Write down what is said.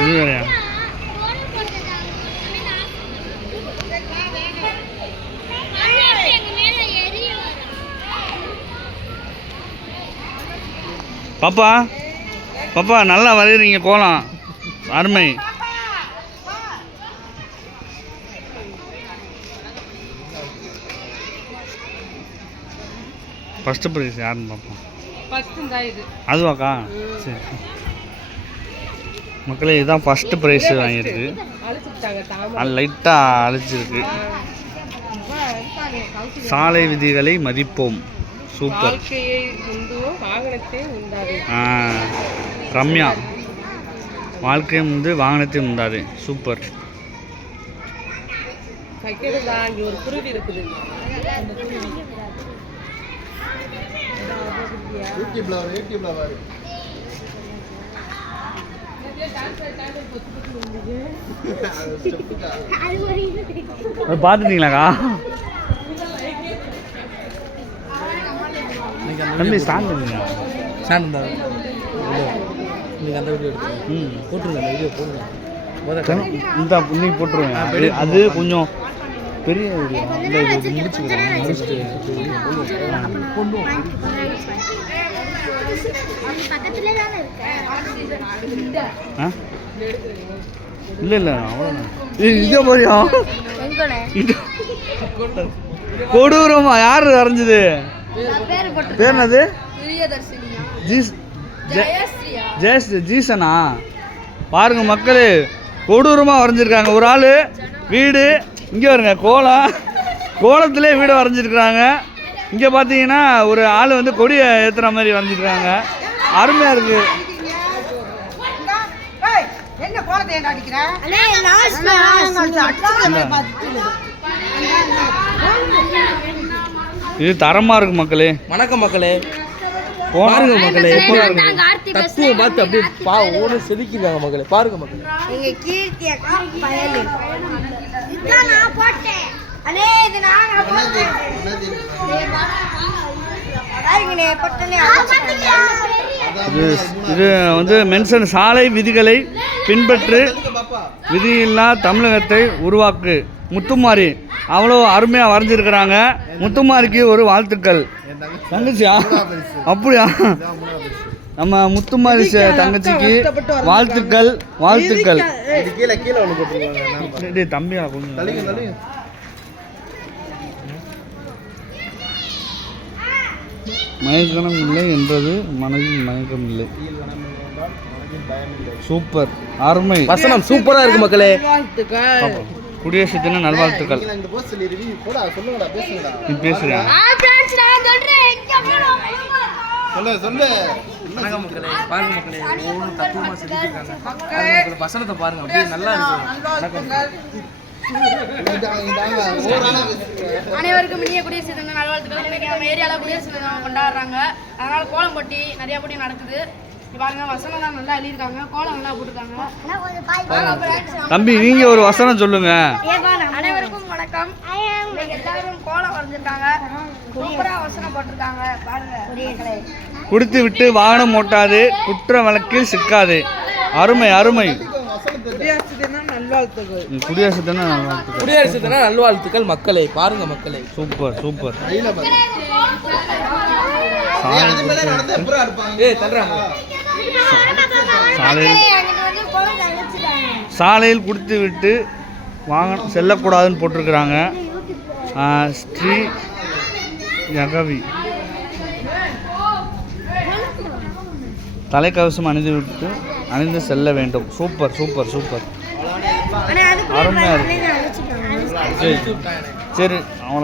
இது வேறையா பாப்பா பாப்பா நல்லா வரைகிறீங்க கோலம். அருமை. ஃபஸ்ட்டு ப்ரைஸ் யாருன்னு பார்ப்போம் அதுவாக்கா? சரி. மக்களே இதுதான் ஃபஸ்ட்டு ப்ரைஸ் வாங்கியிருக்கு. அது லைட்டாக அழிச்சிருக்கு சாலை விதிகளை மதிப்போம். சூப்பர். ரம்யா. வாழ்க்கையை வந்து வாகனத்தை உண்டாது. சூப்பர். குருவி இருக்குது யூடியூப்ல யூடியூப்ல பார்த்துட்டீங்களாக்கா? தம்பி ஸ்டாண்ட் இல்லையா ஸ்டாண்ட் இருந்தா நீங்கள் அந்த வீடியோ எடுத்து ம். போட்டுருங்க அந்த வீடியோ போடுங்க. இந்த இன்னைக்கு போட்டுருவேன் அது கொஞ்சம் பெரிய வீடியோ. இந்த இது முடிச்சுக்கிறேன் முடிச்சுட்டு ஆ இல்லை இல்லை அவ்வளோதான் இதே மாதிரியா கொடூரமா யார் வரைஞ்சது? பேர் என்னது? ஜீசனா? பாருங்க மக்களே கொடூரமாக வரைஞ்சிருக்காங்க. ஒரு ஆள் வீடு இங்கே வருங்க கோலம். கோலத்திலே வீடு வரைஞ்சிருக்கிறாங்க. இங்கே பார்த்தீங்கன்னா ஒரு ஆள் வந்து கொடியை ஏற்றுற மாதிரி வரைஞ்சிருக்காங்க அருமையாக இருக்குது இது தரமாக இருக்கு மக்களே. வணக்கம் மக்களே. பாருங்க மக்களே. தத்துவம் பார்த்து அப்படியே பா ஓடு செதுக்கிருக்காங்க மக்களே. பாருங்க மக்களே. இது வந்து மென்ஷன் சாலை விதிகளை பின்பற்று விதியில்லா தமிழகத்தை உருவாக்கு. முத்துமாரி அவ்வளோ அருமையாக வரைஞ்சிருக்கிறாங்க. முத்துமாரிக்கு ஒரு வாழ்த்துக்கள். தங்கச்சியா அப்படியா? நம்ம முத்துமாரி தங்கச்சிக்கு வாழ்த்துக்கள் வாழ்த்துக்கள். இது கீழே கீழே ஒன்று போட்டுருக்காங்க. டேய் தம்பியா மயக்கணம் இல்லை என்றது மனதில் மயக்கம் இல்லை சூப்பர். அருமை. வசனம் சூப்பரா இருக்கு மக்களே. குடியரசு தின நல்வாழ்த்துக்கள். இந்த போஸ் ரிவ்யூ போடா சொல்லுங்கடா பேசுங்கடா நீ பேசுறியா? ஆ ஃப்ரெண்ட்ஸ் நான் சொல்றேன் எங்க போறோம் சொல்லு சொல்லு. வணக்கம் மக்களே. பாருங்க மக்களே. ஒவ்வொன்றும் தத்துவமாக செதுக்கிருக்காங்க பாருங்க மக்களே வசனத்தை பாருங்க. அப்படியே நல்லா இருக்கு. வணக்கம். அனைவருக்கும் இனிய குடியரசு தின நல்வாழ்த்துக்கள். இன்னைக்கு நம்ம ஏரியாவில் குடியரசு தினம் கொண்டாடுறாங்க. அதனால கோலம் போட்டி நிறைய போட்டி நடக்குது. பாருங்க வசனம்லாம் நல்லா எழுதியிருக்காங்க. கோலம் நல்லா போட்டிருக்காங்க. தம்பி நீங்க ஒரு வசனம் சொல்லுங்க. அனைவருக்கும் வணக்கம். எல்லாரும் கோலம் வரைஞ்சிருக்காங்க. சூப்பரா வசனம் போட்டிருக்காங்க. பாருங்க. குடித்து விட்டு வாகனம் ஓட்டாது குற்ற வழக்கில் சிக்காது. அருமை அருமை. நல்வாழ்த்துக்கள். குடியரசு தின நல்வாழ்த்துக்கள். குடியரசு தின நல்வாழ்த்துக்கள் மக்களே பாருங்க மக்களே. Super super. சாலையில் சாலையில் குடித்து விட்டு வாகனம் செல்லக்கூடாதுன்னு போட்டிருக்கிறாங்க ஆ, ஸ்ரீ யகவி தலைக்கவசம் அணிந்து விட்டு அணிந்து செல்ல வேண்டும். Super super super. அருமையாக இருக்கு. சரி அவ்வளோ